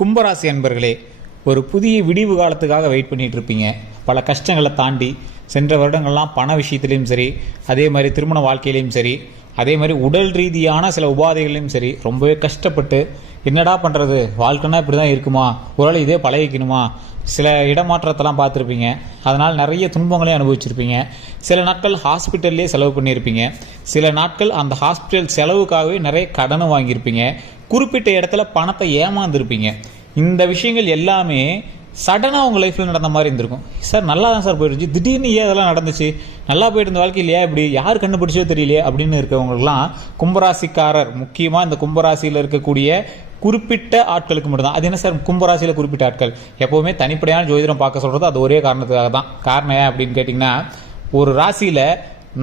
கும்பராசி அன்பர்களே ஒரு புதிய விடிவு காலத்துக்காக வெயிட் பண்ணிட்டு இருப்பீங்க பல கஷ்டங்களை தாண்டி சென்ற வருடங்கள்லாம் பண விஷயத்துலையும் சரி அதே மாதிரி திருமண வாழ்க்கையிலையும் சரி அதே மாதிரி உடல் ரீதியான சில உபாதைகளையும் சரி ரொம்பவே கஷ்டப்பட்டு என்னடா பண்ணுறது வாழ்க்கைனா இப்படி தான் இருக்குமா? ஒருவேளை இதே பழகிக்கணுமா? சில இடமாற்றத்தெல்லாம் பார்த்துருப்பீங்க. அதனால் நிறைய துன்பங்களையும் அனுபவிச்சிருப்பீங்க. சில நாட்கள் ஹாஸ்பிட்டல்லே செலவு பண்ணியிருப்பீங்க. சில நாட்கள் அந்த ஹாஸ்பிட்டல் செலவுக்காகவே நிறைய கடனும் வாங்கியிருப்பீங்க. குறிப்பிட்ட இடத்துல பணத்தை ஏமாந்துருப்பீங்க. இந்த விஷயங்கள் எல்லாமே சடனாக உங்கள் லைஃப்பில் நடந்த மாதிரி இருந்திருக்கும். சார் நல்லா தான் சார் போயிடுச்சு திடீர்னு ஏன் அதெல்லாம் நடந்துச்சு? நல்லா போயிட்டு இருந்த வாழ்க்கை இல்லையா இப்படி? யார் கண்டுபிடிச்சோ தெரியலையே அப்படின்னு இருக்கவங்களுக்குலாம் கும்பராசிக்காரர் முக்கியமாக இந்த கும்பராசியில் இருக்கக்கூடிய குறிப்பிட்ட ஆட்களுக்கு மட்டும்தான். அது என்ன சார்? கும்பராசியில் குறிப்பிட்ட ஆட்கள். எப்போவுமே தனிப்படையான ஜோதிடம் பார்க்க சொல்கிறது அது ஒரே காரணத்துக்காக தான் காரணம் ஏன் அப்படின்னு கேட்டிங்கன்னா ஒரு ராசியில்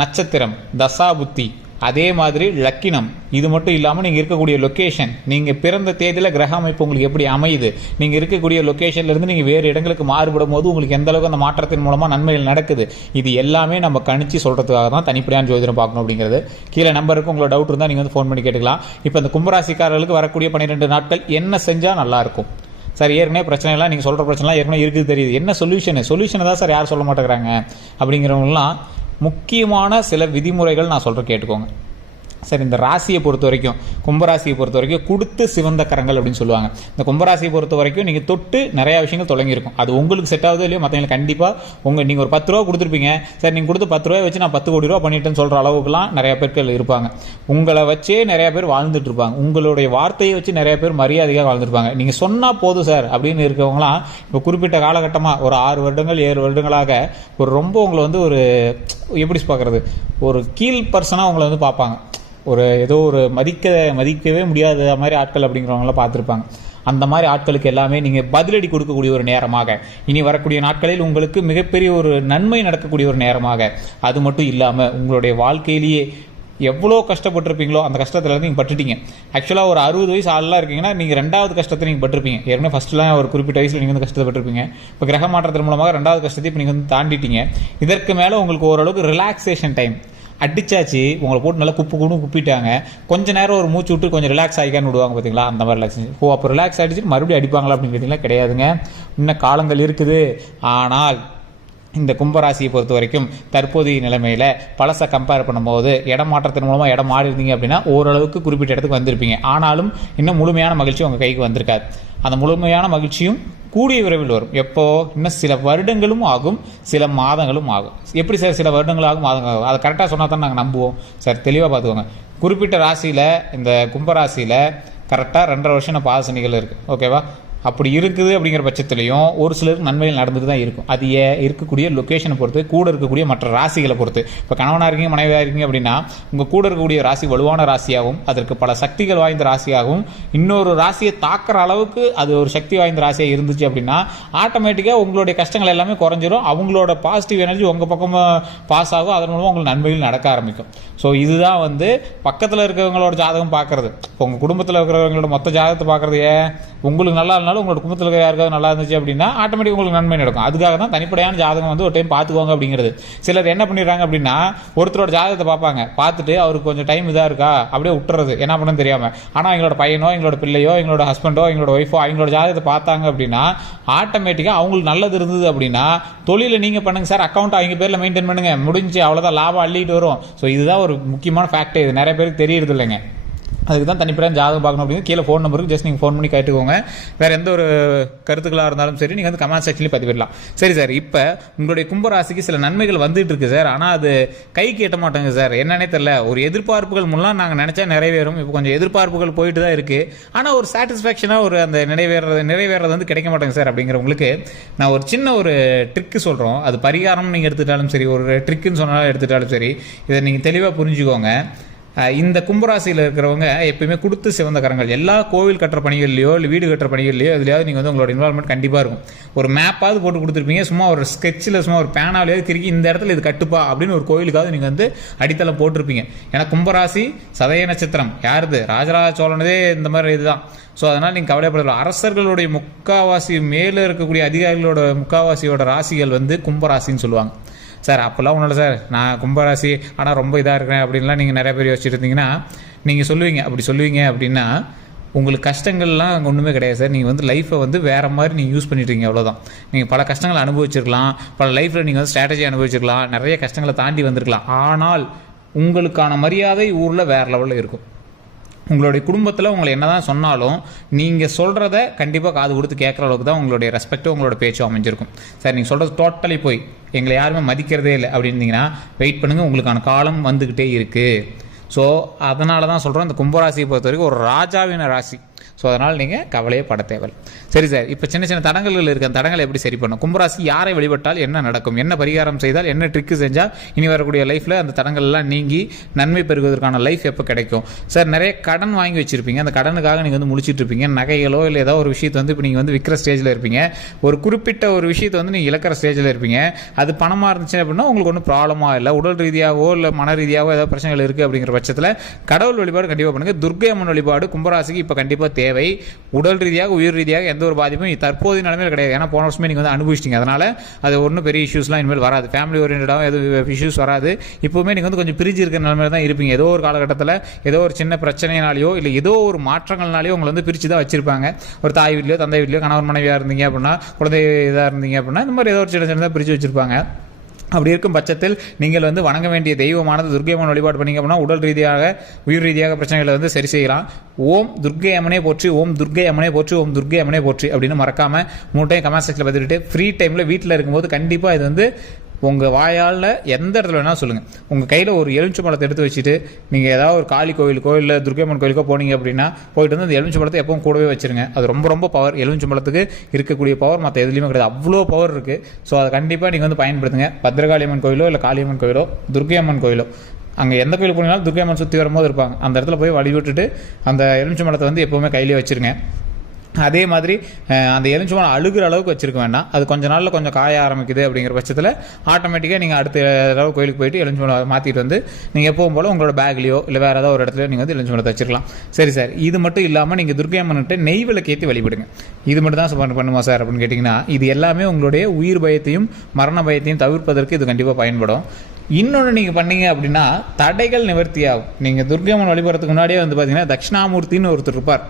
நட்சத்திரம் தசாபுத்தி அதே மாதிரி லக்கினம். இது மட்டும் இல்லாமல் நீங்கள் இருக்கக்கூடிய லொக்கேஷன் நீங்கள் பிறந்த தேதியில் கிரக அமைப்பு உங்களுக்கு எப்படி அமையுது? நீங்கள் இருக்கக்கூடிய லொக்கேஷன்லேருந்து நீங்கள் வேறு இடங்களுக்கு மாறுபடும் போது உங்களுக்கு எந்த அளவுக்கு அந்த மாற்றத்தின் மூலமாக நன்மைகள் நடக்குது? இது எல்லாமே நம்ம கணிச்சு சொல்கிறதுக்காக தான் தனிப்படையான ஜோதிடம் பார்க்கணும் அப்படிங்கிறது. கீழே நம்பருக்கு உங்களோட டவுட் இருந்தால் நீங்கள் வந்து ஃபோன் பண்ணி கேட்டுக்கலாம். இப்போ இந்த கும்பராசிக்காரர்களுக்கு வரக்கூடிய பன்னிரெண்டு நாட்கள் என்ன செஞ்சால் நல்லாயிருக்கும் சார் ஏற்கனவே பிரச்சனைலாம் நீங்கள் சொல்கிற பிரச்சனைலாம் ஏற்கனவே இருக்குது தெரியுது. என்ன சொல்யூஷனு சொல்யூஷனை தான் சார் யார் சொல்ல மாட்டேங்கிறாங்க. அப்படிங்கிறவங்களாம் முக்கியமான சில விதிமுறைகள் நான் சொல்கிற கேட்டுக்கோங்க. சார் இந்த ராசியை பொறுத்த வரைக்கும் கும்பராசியை பொறுத்த வரைக்கும் கொடுத்து சிவந்த கரங்கள் அப்படின்னு சொல்லுவாங்க. இந்த கும்பராசியை பொறுத்த வரைக்கும் நீங்கள் தொட்டு நிறையா விஷயங்கள் தொடங்கியிருக்கும். அது உங்களுக்கு செட் ஆகுதோ இல்லையோ மற்றவங்களுக்கு கண்டிப்பாக உங்கள் நீங்கள் ஒரு பத்து ரூபா கொடுத்துருப்பீங்க. சார் நீங்கள் கொடுத்து பத்து ரூபாய் வச்சு நான் பத்து கோடி ரூபா பண்ணிட்டேன்னு சொல்கிற அளவுக்குலாம் நிறைய பேர்கள் இருப்பாங்க. உங்களை வச்சே நிறைய பேர் வாழ்ந்துட்டு இருப்பாங்க. உங்களுடைய வார்த்தையை வச்சு நிறைய பேர் மரியாதையாக வாழ்ந்துருப்பாங்க. நீங்கள் சொன்னால் போதும் சார் அப்படின்னு இருக்கவங்களாம் இப்போ குறிப்பிட்ட காலகட்டமாக ஒரு ஆறு வருடங்கள் ஏழு வருடங்களாக ஒரு ரொம்ப உங்களை வந்து ஒரு எப்படி பார்க்குறது? ஒரு கீழ் பர்சனாக உங்களை வந்து பார்ப்பாங்க. ஒரு ஏதோ ஒரு மதிக்க மதிக்கவே முடியாத மாதிரி ஆட்கள் அப்படிங்கிறவங்களாம் பார்த்துருப்பாங்க. அந்த மாதிரி ஆட்களுக்கு எல்லாமே நீங்கள் பதிலடி கொடுக்கக்கூடிய ஒரு நேரமாக இனி வரக்கூடிய நாட்களில் உங்களுக்கு மிகப்பெரிய ஒரு நன்மை நடக்கக்கூடிய ஒரு நேரமாக அது மட்டும் இல்லாமல் உங்களுடைய வாழ்க்கையிலேயே எவ்வளோ கஷ்டப்பட்டிருப்பீங்களோ அந்த கஷ்டத்துலேருந்து நீங்கள் பட்டுட்டீங்க. ஆக்சுவலாக ஒரு அறுபது வயசு ஆளெலாம் இருக்கீங்கன்னா நீங்கள் ரெண்டாவது கஷ்டத்தை நீங்கள் பட்டிருப்பீங்க. ஏற்கனவே ஃபஸ்ட்டுலாம் ஒரு குறிப்பிட்ட வயசில் நீங்கள் வந்து கஷ்டப்பட்டிருப்பீங்க இப்போ கிரக மாற்றத்தின் மூலமாக ரெண்டாவது கஷ்டத்தை இப்போ நீங்கள் வந்து தாண்டிட்டீங்க. இதற்கு மேலே உங்களுக்கு ஓரளவுக்கு ரிலாக்ஸேஷன் டைம் அடிச்சாச்சு. உங்களை போட்டு நல்லா குப்பு குண்டு குப்பிட்டாங்க. கொஞ்ச நேரம் ஒரு மூச்சு விட்டு கொஞ்சம் ரிலாக்ஸ் ஆகிக்கான்னு விடுவாங்க பார்த்தீங்களா அந்த மாதிரி ரிலாக்ஸ் ஓ அப்போ ரிலாக்ஸ் ஆகிடுச்சு மறுபடியும் அடிப்பாங்களா அப்படின்னு கேட்டிங்கன்னா கிடையாதுங்க. இன்னும் காலங்கள் இருக்குது. ஆனால் இந்த கும்பராசியை பொறுத்த வரைக்கும் தற்போதைய நிலைமையில் பழசை கம்பேர் பண்ணும்போது இடம் மாற்றத்தின் மூலமாக இடம் மாறி இருந்தீங்க அப்படின்னா ஓரளவுக்கு குறிப்பிட்ட இடத்துக்கு வந்திருப்பீங்க. ஆனாலும் இன்னும் முழுமையான மகிழ்ச்சி உங்கள் கைக்கு வந்திருக்காது. அந்த முழுமையான மகிழ்ச்சியும் கூடிய விரைவில் வரும். எப்போ? இன்னும் சில வருடங்களும் ஆகும் சில மாதங்களும் ஆகும். எப்படி சார் சில வருடங்கள் ஆகும் மாதங்கள் ஆகும்? அதை கரெக்டாக சொன்னால் தான் நாங்கள் நம்புவோம். சார் தெளிவாக பார்த்துக்கோங்க. குறிப்பிட்ட ராசியில் இந்த கும்பராசியில் கரெக்டாக ரெண்டரை வருஷம் பாதசனிகள் இருக்குது ஓகேவா அப்படி இருக்குது அப்படிங்கிற பட்சத்துலையும் ஒரு சிலருக்கு நன்மைகள் நடந்துட்டு தான் இருக்கும். அது ஏ இருக்கக்கூடிய லொக்கேஷனை பொறுத்து கூட இருக்கக்கூடிய மற்ற ராசிகளை பொறுத்து. இப்போ கணவனாக இருக்கீங்க மனைவியாக இருக்கீங்க அப்படின்னா உங்கள் கூட இருக்கக்கூடிய ராசி வலுவான ராசியாகவும் அதற்கு பல சக்திகள் வாய்ந்த ராசியாகவும் இன்னொரு ராசியை தாக்குற அளவுக்கு அது ஒரு சக்தி வாய்ந்த ராசியாக இருந்துச்சு அப்படின்னா ஆட்டோமேட்டிக்காக உங்களுடைய கஷ்டங்கள் எல்லாமே குறைஞ்சிரும். அவங்களோட பாசிட்டிவ் எனர்ஜி உங்கள் பக்கமாக பாஸ் ஆகும். அதன் மூலமாக உங்களுக்கு நன்மைகள் நடக்க ஆரம்பிக்கும். ஸோ இதுதான் வந்து பக்கத்தில் இருக்கிறவங்களோட ஜாதகம் பார்க்குறது. இப்போ உங்கள் குடும்பத்தில் இருக்கிறவங்களோட மொத்த ஜாதகத்தை பார்க்குறது ஏன்? உங்களுக்கு நல்லா இருந்தாலும் உங்களோட குடும்பத்தில் இருக்க யாருக்காவது நல்லா இருந்துச்சு அப்படின்னா ஆட்டோமேட்டிக் உங்களுக்கு நன்மை நடக்கும். அதுக்காக தான் தனிப்படையான ஜாதகம் வந்து ஒரு டைம் பார்த்துக்கோங்க அப்படிங்கிறது. சிலர் என்ன பண்ணிடுறாங்க அப்படின்னா ஒருத்தரோட ஜாதகத்தை பார்ப்பாங்க. பார்த்துட்டு அவருக்கு கொஞ்சம் டைம் இதாக இருக்கா? அப்படியே விட்டுறது என்ன பண்ணணும்னு தெரியாமல் ஆனால் எங்களோட பையனோ எங்களோட பிள்ளையோ எங்களோட ஹஸ்பண்டோ எங்களோட ஒய்ஃபோ அவங்களோட ஜாதகத்தை பார்த்தாங்க அப்படின்னா ஆட்டோமேட்டிக்காக அவங்களுக்கு நல்லது இருந்தது அப்படின்னா தொழிலை நீங்கள் பண்ணுங்க சார். அக்கௌண்ட் அவங்க பேரில் மெயின்டைன் பண்ணுங்க. முடிஞ்சு அவ்வளோதான் லாபம் அள்ளிட்டு வரும். ஸோ இதுதான் ஒரு முக்கியமான ஃபேக்ட் இது நிறைய பேருக்கு தெரியறது இல்லைங்க. அதுக்கு தான் தனிப்படையான ஜாதகம் பார்க்கணும் அப்படின்னு கீழே ஃபோன் நம்பருக்கு ஜஸ்ட் நீங்கள் ஃபோன் பண்ணி கேட்டுக்கோங்க. வேறு எந்த ஒரு கருத்துக்களாக இருந்தாலும் சரி நீங்கள் வந்து கமெண்ட் செக்ஷன்லேயே பதிவிடலாம். சரி சார் இப்போ உங்களுடைய கும்பராசிக்கு சில நன்மைகள் வந்துட்டு இருக்கு சார் ஆனால் அது கை கேட்ட மாட்டேங்க சார் என்னன்னே தெரில ஒரு எதிர்பார்ப்புகள் முன்னாள் நாங்கள் நினச்சா நிறைவேறும். இப்போ கொஞ்சம் எதிர்பார்ப்புகள் போயிட்டு தான் இருக்குது ஆனால் ஒரு சாட்டிஸ்ஃபேக்ஷனாக ஒரு அந்த நிறைவேறது நிறைவேறது வந்து கிடைக்க மாட்டேங்க சார் அப்படிங்கிறவங்களுக்கு நான் ஒரு சின்ன ஒரு ட்ரிக்கு சொல்கிறோம் அது பரிகாரம் நீங்கள் எடுத்துட்டாலும் சரி ஒரு ட்ரிக்குன்னு சொன்னாலும் எடுத்துட்டாலும் சரி இதை நீங்கள் தெளிவாக புரிஞ்சுக்கோங்க. இந்த கும்பராசியில் இருக்கிறவங்க எப்பயுமே கொடுத்து சிவந்த கரங்கள் எல்லா கோவில் கட்டுற பணிகள்லையோ இல்லை வீடு கட்டுற பணிகள்லையோ அதுலையாவது நீங்கள் வந்து உங்களோட இன்வால்மெண்ட் கண்டிப்பாக இருக்கும். ஒரு மேப்பாவது போட்டு கொடுத்துருப்பீங்க சும்மா ஒரு ஸ்கெட்சில் சும்மா ஒரு பேனாவிலேயே திருக்கி இந்த இடத்துல இது கட்டுப்பா அப்படின்னு ஒரு கோவிலுக்காவது நீங்கள் வந்து அடித்தளம் போட்டிருப்பீங்க. ஏன்னா கும்பராசி சதய நட்சத்திரம். யாருது? ராஜராஜ சோழனதே இந்த மாதிரி இதுதான். ஸோ அதனால் நீங்கள் கவலைப்படலாம் அரசர்களுடைய முக்காவாசி மேலே இருக்கக்கூடிய அதிகாரிகளோட முக்காவாசியோட ராசிகள் வந்து கும்பராசின்னு சொல்லுவாங்க. சார் அப்போல்லாம் ஒன்றும் இல்லை சார். நான் கும்பராசி ஆனால் ரொம்ப இதாக இருக்கிறேன் அப்படின்லாம் நீங்கள் நிறைய பேர் யோசிச்சுட்டு இருந்தீங்கன்னா நீங்கள் சொல்லுவீங்க. அப்படி சொல்லுவீங்க அப்படின்னா உங்களுக்கு கஷ்டங்கள்லாம் அங்கே ஒன்றுமே கிடையாது சார். நீங்கள் வந்து லைஃப்பை வந்து வேறு மாதிரி நீங்கள் யூஸ் பண்ணிட்டீங்க அவ்வளோதான் நீங்கள் பல கஷ்டங்களை அனுபவிச்சிருக்கலாம். பல லைஃப்பில் நீங்கள் வந்து ஸ்ட்ராட்டஜி அனுபவிச்சிருக்கலாம். நிறைய கஷ்டங்களை தாண்டி வந்திருக்கலாம். ஆனால் உங்களுக்கான மரியாதை ஊரில் வேறு லெவலில் இருக்கும். உங்களுடைய குடும்பத்தில் உங்களை என்னதான் சொன்னாலும் நீங்கள் சொல்கிறத கண்டிப்பாக காது கொடுத்து கேட்குற அளவுக்கு தான் உங்களுடைய ரெஸ்பெக்ட்டும் உங்களோட பேச்சும் அமைஞ்சிருக்கும். சார் நீங்கள் சொல்கிறது டோட்டலி போய். எங்களை யாருமே மதிக்கிறதே இல்லை அப்படின்னீங்கன்னா வெயிட் பண்ணுங்கள் உங்களுக்கான காலம் வந்துக்கிட்டே இருக்குது ஸோ அதனால தான் சொல்கிறோம் இந்த கும்பராசியை பொறுத்த வரைக்கும் ஒரு ராஜாவின ராசி. ஸோ அதனால் நீங்கள் கவலையே பட தேவை சரி சார் இப்போ சின்ன சின்ன தடங்கல்கள் இருக்க. அந்த தடங்களை எப்படி சரி பண்ணும்? கும்பராசி யாரை வழிபட்டால் என்ன நடக்கும்? என்ன பரிகாரம் செய்தால் என்ன ட்ரிக்கு செஞ்சால் இனி வரக்கூடிய லைஃப்பில் அந்த தடங்கள்லாம் நீங்கி நன்மை பெறுவதற்கான லைஃப் எப்போ கிடைக்கும்? சார் நிறைய கடன் வாங்கி வச்சுருப்பீங்க. அந்த கடனுக்காக நீங்கள் வந்து முடிச்சுட்டு இருப்பீங்க. நகைகளோ இல்லை ஏதோ ஒரு விஷயத்தை வந்து இப்போ நீங்கள் வந்து விற்கிற ஸ்டேஜில் இருப்பீங்க. ஒரு குறிப்பிட்ட ஒரு விஷயத்தை வந்து நீங்கள் இழக்கிற ஸ்டேஜில் இருப்பீங்க. அது பணமாக இருந்துச்சு அப்படின்னா உங்களுக்கு ஒன்றும் ப்ராப்ளமாக இல்லை. உடல் ரீதியாகவோ இல்லை மன ரீதியாகவோ ஏதாவது பிரச்சனைகள் இருக்குது அப்படிங்கிற பட்சத்தில் கடவுள் வழிபாடு கண்டிப்பாக பண்ணுங்கள் துர்க்கை அம்மன் வழிபாடு கும்பராசிக்கு இப்போ கண்டிப்பாக தேவை. உடல் ரீதியாக உயிர் ரீதியாக எந்த ஒரு பாதிப்பும் தற்போதைய நிலைமையில் கிடையாது. ஏன்னா போன வருஷமே நீங்கள் வந்து அனுபவிச்சிட்டிங்க. அதனால் அது ஒன்றும் பெரிய இஷ்யூஸ்லாம் இனிமேல் வராது. ஃபேமிலி ஓரியன்டாகவும் எதுவும் இஷ்யூஸ் வராது. இப்போவுமே நீங்கள் வந்து கொஞ்சம் பிரிஞ்சு இருக்கிற நிலமையில தான் இருப்பீங்க. ஏதோ ஒரு காலகட்டத்தில் ஏதோ ஒரு சின்ன பிரச்சனையினாலேயோ இல்லை ஏதோ ஒரு மாற்றங்கள்னாலேயோ உங்களை வந்து பிரித்து தான் வச்சிருப்பாங்க. ஒரு தாய் வீட்லையோ தந்தை வீட்லையோ கணவர் மனைவியாக இருந்தீங்க அப்படின்னா குழந்தை இதாக இருந்தீங்க அப்படின்னா இந்த மாதிரி ஏதோ ஒரு சின்ன சின்னதாக பிரித்து வச்சிருப்பாங்க. அப்படி இருக்கும் பட்சத்தில் நீங்கள் வந்து வணங்க வேண்டிய தெய்வமானது துர்க்கை அம்மன் வழிபாடு பண்ணீங்க அப்படின்னா உடல் ரீதியாக உயிர் ரீதியாக பிரச்சனைகளை வந்து சரி செய்யலாம். ஓம் துர்க்கை அம்மனே போற்றி ஓம் துர்க்கை அம்மனே போற்றி ஓம் துர்க்கை அம்மனே போற்றி அப்படின்னு மறக்காம மூணு டைம் கமெண்ட் செக்ஷனில் பதிவிட்டு ஃப்ரீ டைமில் வீட்டில் இருக்கும்போது கண்டிப்பாக இது வந்து உங்கள் வாயால் எந்த இடத்துல வேணால் சொல்லுங்கள் உங்கள் கையில் ஒரு எலுமிச்சை பழத்தை எடுத்து வச்சுட்டு நீங்கள் ஏதாவது ஒரு காளி கோயிலுக்கோ இல்லை துர்க்கைம்மன் கோயிலுக்கோ போனீங்க அப்படின்னா போயிட்டு வந்து அந்த எலுமிச்சு பழத்தை எப்பவும் கூடவே வச்சிருங்க. அது ரொம்ப ரொம்ப பவர் எலுமிச்சை பழத்துக்கு இருக்கக்கூடிய பவர் மற்ற எதுலேயுமே கிடையாது. அவ்வளோ பவர் இருக்குது ஸோ அதை கண்டிப்பாக நீங்கள் வந்து பயன்படுத்துங்க. பத்ரகாளியம்மன் கோயிலோ இல்லை காளியம்மன் கோயிலோ துர்க்கை அம்மன் கோயிலோ. அங்கே எந்த கோயில் போனாலும் துர்க்கையம்மன் சுற்றி வரும்போது இருப்பாங்க. அந்த இடத்துல போய் வழி விட்டுட்டு அந்த எலுமிச்சை பழத்தை வந்து எப்போவுமே கையிலே வச்சுருங்க. அதே மாதிரி அந்த எலுமிச்சம்பழம் அழுகிற அளவுக்கு வச்சிருக்க வேண்டாம். அது கொஞ்ச நாளில் கொஞ்சம் காய ஆரம்பிக்குது அப்படிங்கிற பட்சத்தில் ஆட்டோமேட்டிக்காக நீங்கள் அடுத்த தடவை கோயிலுக்கு போயிட்டு எலுமிச்சம்பழம் மாற்றிட்டு வந்து நீங்கள் எப்பவும் போல் உங்களோட பேக்லையோ இல்லை வேறு ஏதாவது ஒரு இடத்துல நீங்கள் வந்து எலுமிச்சம்பழத்தை வச்சிருக்கலாம். சரி சார் இது மட்டும் இல்லாமல் நீங்கள் துர்க்கை அம்மன்கிட்ட நெய் விளக்கேற்றி வழிபடுங்க. இது மட்டும் தான் பண்ண பண்ணுமா சார் அப்படின்னு கேட்டிங்கன்னா இது எல்லாமே உங்களுடைய உயிர் பயத்தையும் மரண பயத்தையும் தவிர்ப்பதற்கு இது கண்டிப்பாக பயன்படும். இன்னொன்று நீங்கள் பண்ணீங்க அப்படின்னா தடைகள் நிவர்த்தியாகும். நீங்கள் துர்க்கை அம்மன் வழிபடுறதுக்கு முன்னாடியே வந்து பார்த்தீங்கன்னா தட்சிணாமூர்த்தின்னு ஒருத்தர் இருப்பார்.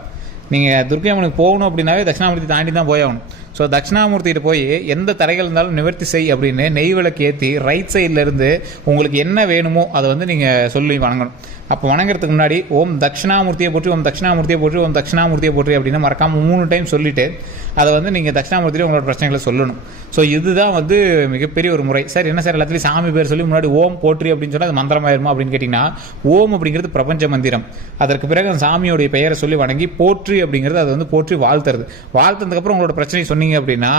நீங்கள் துர்க்கை அம்மனுக்கு போகணும் அப்படின்னாவே தட்சிணாமூர்த்தி தாண்டி தான் போயாகணும் ஸோ தட்சிணாமூர்த்திகிட்ட போய் எந்த தடைகள் இருந்தாலும் நிவர்த்தி செய் அப்படின்னு நெய் விளக்கு ஏற்றி ரைட் சைடில் இருந்து உங்களுக்கு என்ன வேணுமோ அதை வந்து நீங்கள் சொல்லி வணங்கணும். அப்போ வணங்குறதுக்கு முன்னாடி ஓம் தட்சிணாமூர்த்தியை போற்றி ஓம் தட்சிணாமூர்த்தியை போற்றி ஓம் தட்சிணாமூர்த்தியை போற்றி அப்படின்னு மறக்காமல் மூணு டைம் சொல்லிட்டு அதை வந்து நீங்கள் தட்சிணாமூர்த்தியில் உங்களோட பிரச்சனைகளை சொல்லணும். ஸோ இதுதான் வந்து மிகப்பெரிய ஒரு முறை. சார் என்ன சார் எல்லாத்துலேயும் சாமி பேர் சொல்லி முன்னாடி ஓம் போற்றி அப்படின்னு சொன்னால் அது மந்திரமாயிருமா அப்படின்னு கேட்டிங்கன்னா ஓம் அப்படிங்கிறது பிரபஞ்ச மந்திரம். அதற்கு பிறகு அந்த சாமியோடைய பெயரை சொல்லி வணங்கி போற்றி அப்படிங்கிறது அது வந்து போற்றி வாழ்த்துறது. வாழ்த்ததுக்கப்புறம் உங்களோட பிரச்சனை சொன்னீங்க அப்படின்னா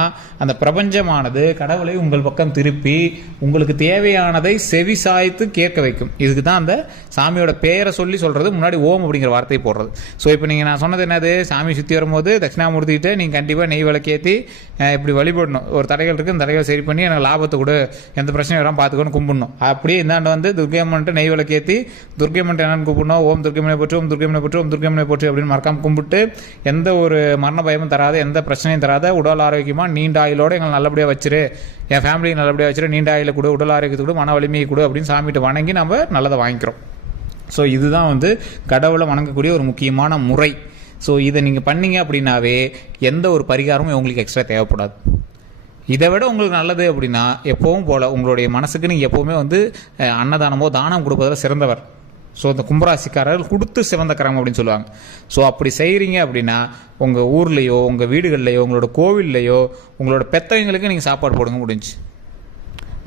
அந்த பிரபஞ்சமானது கடவுளை உங்கள் பக்கம் திருப்பி உங்களுக்கு தேவையானதை செவி சாய்த்து கேட்க வைக்கும். இதுக்கு தான் அந்த சாமியோட பேரை சொல்லி சொல்கிறது முன்னாடி ஓம் அப்படிங்கிற வார்த்தையை போடுறது. ஸோ இப்போ நீங்கள் நான் சொன்னது என்னது? சாமி சுற்றி வரும்போது தட்சிணாமூர்த்திகிட்ட நீங்கள் கண்டிப்பாக நெய் விளக்கேற்றி இப்படி வழிபடணும். ஒரு தடைகள் இருக்குது அந்த தடைகளை சரி பண்ணி எனக்கு லாபத்தை கொடு. எந்த பிரச்சனையும் வராமல் பார்த்துக்கணும் கும்பிடணும். அப்படியே இந்தாண்டு வந்து துர்கையம்மன்ட்டு நெய் விளக்கேற்றி துர்க்கை என்னென்னு கும்பிடணும் ஓம் துர்க்கைமனை போற்று ஓம் துர்க்கைமனை போற்று ஓம் துர்க்கைமனை போற்று அப்படின்னு மறக்காம கும்பிட்டு எந்த ஒரு மரண பயமும் தராத எந்த பிரச்சனையும் தராத உடல் ஆரோக்கியமாக நீண்ட ஆயுளோடு எங்களை நல்லபடியாக வச்சிரு. என் ஃபேமிலியை நல்லபடியாக வச்சுரு. நீண்ட ஆயில கொடு உடல் ஆரோக்கியத்தை கொடு மன வலிமையை கொடு அப்படின்னு சாமிகிட்ட வணங்கி நம்ம நல்லதை வாங்கிக்கிறோம். ஸோ இதுதான் வந்து கடவுளை வணங்கக்கூடிய ஒரு முக்கியமான முறை. ஸோ இதை நீங்கள் பண்ணீங்க அப்படின்னாவே எந்த ஒரு பரிகாரமும் உங்களுக்கு எக்ஸ்ட்ரா தேவைப்படாது. இதை விட உங்களுக்கு நல்லது அப்படின்னா எப்போவும் போல் உங்களுடைய மனசுக்கு நீங்கள் எப்போவுமே வந்து அன்னதானமோ தானம் கொடுப்பதில் சிறந்தவர். ஸோ இந்த கும்பராசிக்காரர்கள் கொடுத்து சிறந்தக்கரம் அப்படின்னு சொல்லுவாங்க. ஸோ அப்படி செய்கிறீங்க அப்படின்னா உங்கள் ஊர்லேயோ உங்கள் வீடுகள்லையோ உங்களோட கோவில்லையோ உங்களோட பெத்தவங்களுக்கு நீங்கள் சாப்பாடு போடுங்க முடிஞ்சு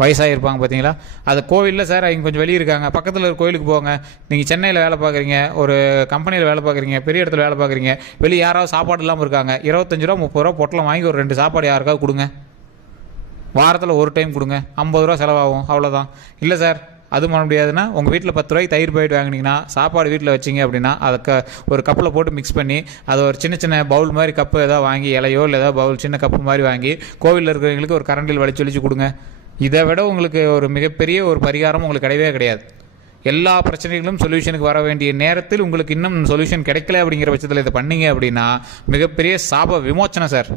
வயசாகிருப்பாங்க பார்த்தீங்களா? அது கோவிலில் சார் அவங்க கொஞ்சம் வெளியே இருக்காங்க பக்கத்தில் ஒரு கோயிலுக்கு போங்க. நீங்கள் சென்னையில் வேலை பார்க்குறீங்க ஒரு கம்பெனியில் வேலை பார்க்குறீங்க பெரிய இடத்துல வேலை பார்க்குறீங்க வெளியே யாராவது சாப்பாடு இல்லாமல் இருக்காங்க. இருபத்தஞ்சு ரூபா முப்பது ரூபா பொட்டலம் வாங்கி ஒரு ரெண்டு சாப்பாடு யாருக்காவது கொடுங்க. வாரத்தில் ஒரு டைம் கொடுங்க. ஐம்பது ரூபா செலவாகும் அவ்வளோதான் இல்லை சார் அது பண்ண முடியாதுன்னா உங்கள் வீட்டில் பத்து ரூபாய்க்கு தயிர் போயிட்டு வாங்கினீங்கன்னா சாப்பாடு வீட்டில் வச்சிங்க அப்படின்னா அதை க ஒரு கப்பில் போட்டு மிக்ஸ் பண்ணி அதை ஒரு சின்ன சின்ன பவுல் மாதிரி கப்பு ஏதாவது வாங்கி இலையோ இல்லை ஏதாவது பவுல் சின்ன கப்பு மாதிரி வாங்கி கோவிலில் இருக்கிறவங்களுக்கு ஒரு கரண்டில் வலிச்சு வலிச்சு கொடுங்க. இதை விட உங்களுக்கு ஒரு மிகப்பெரிய ஒரு பரிகாரம் உங்களுக்கு கிடையவே கிடையாது. எல்லா பிரச்சனைகளும் சொல்யூஷனுக்கு வர வேண்டிய நேரத்தில் உங்களுக்கு இன்னும் சொல்யூஷன் கிடைக்கல அப்படிங்கிற பட்சத்தில் இதை பண்ணீங்க அப்படின்னா மிகப்பெரிய சாப விமோச்சனை சார்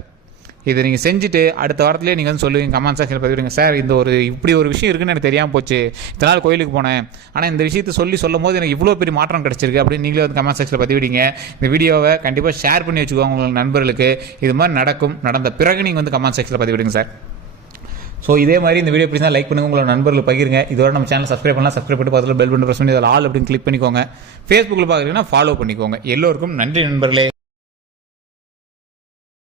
இதை நீங்கள் செஞ்சுட்டு அடுத்த வாரத்திலே நீங்கள் வந்து சொல்லுவீங்க கமெண்ட் செக்ஷனில் பதிவிடுங்க சார் இந்த ஒரு இப்படி ஒரு விஷயம் இருக்குன்னு எனக்கு தெரியாமல் போச்சு. இத்தனை நாள் கோயிலுக்கு போனேன். ஆனால் இந்த விஷயத்தை சொல்லி சொல்லும் போது எனக்கு இவ்வளோ பெரிய மாற்றம் கிடச்சிருக்கு. அப்படின்னு நீங்களே வந்து கமெண்ட் செக்ஷனில் பதிவிடுங்க. இந்த வீடியோவை கண்டிப்பாக ஷேர் பண்ணி வச்சுக்கோங்க உங்கள் நண்பர்களுக்கு. இது மாதிரி நடக்கும் நடந்த பிறகு நீங்கள் வந்து கமெண்ட் செக்ஷனில் பதிவிடுங்க சார் ஸோ இதே மாதிரி இந்த வீடியோ பிடிச்சா லைக் பண்ணுங்க உங்களோட நண்பர்கள் பகிருங்க. இதோட நம்ம சேனல் சப்ஸ்கிரைப் பண்ணலாம். சப்ஸ்கிரைப் பண்ணி பக்கத்தில் பெல் பட்டன் ப்ரெஸ் பண்ணி அதில் ஆல் அப்படின்னு கிளிக் பண்ணிக்கோங்க. ஃபேஸ்புக்கில் பார்க்குறீங்கன்னா ஃபாலோ பண்ணிக்கோங்க. எல்லோருக்கும் நன்றி நண்பர்களே.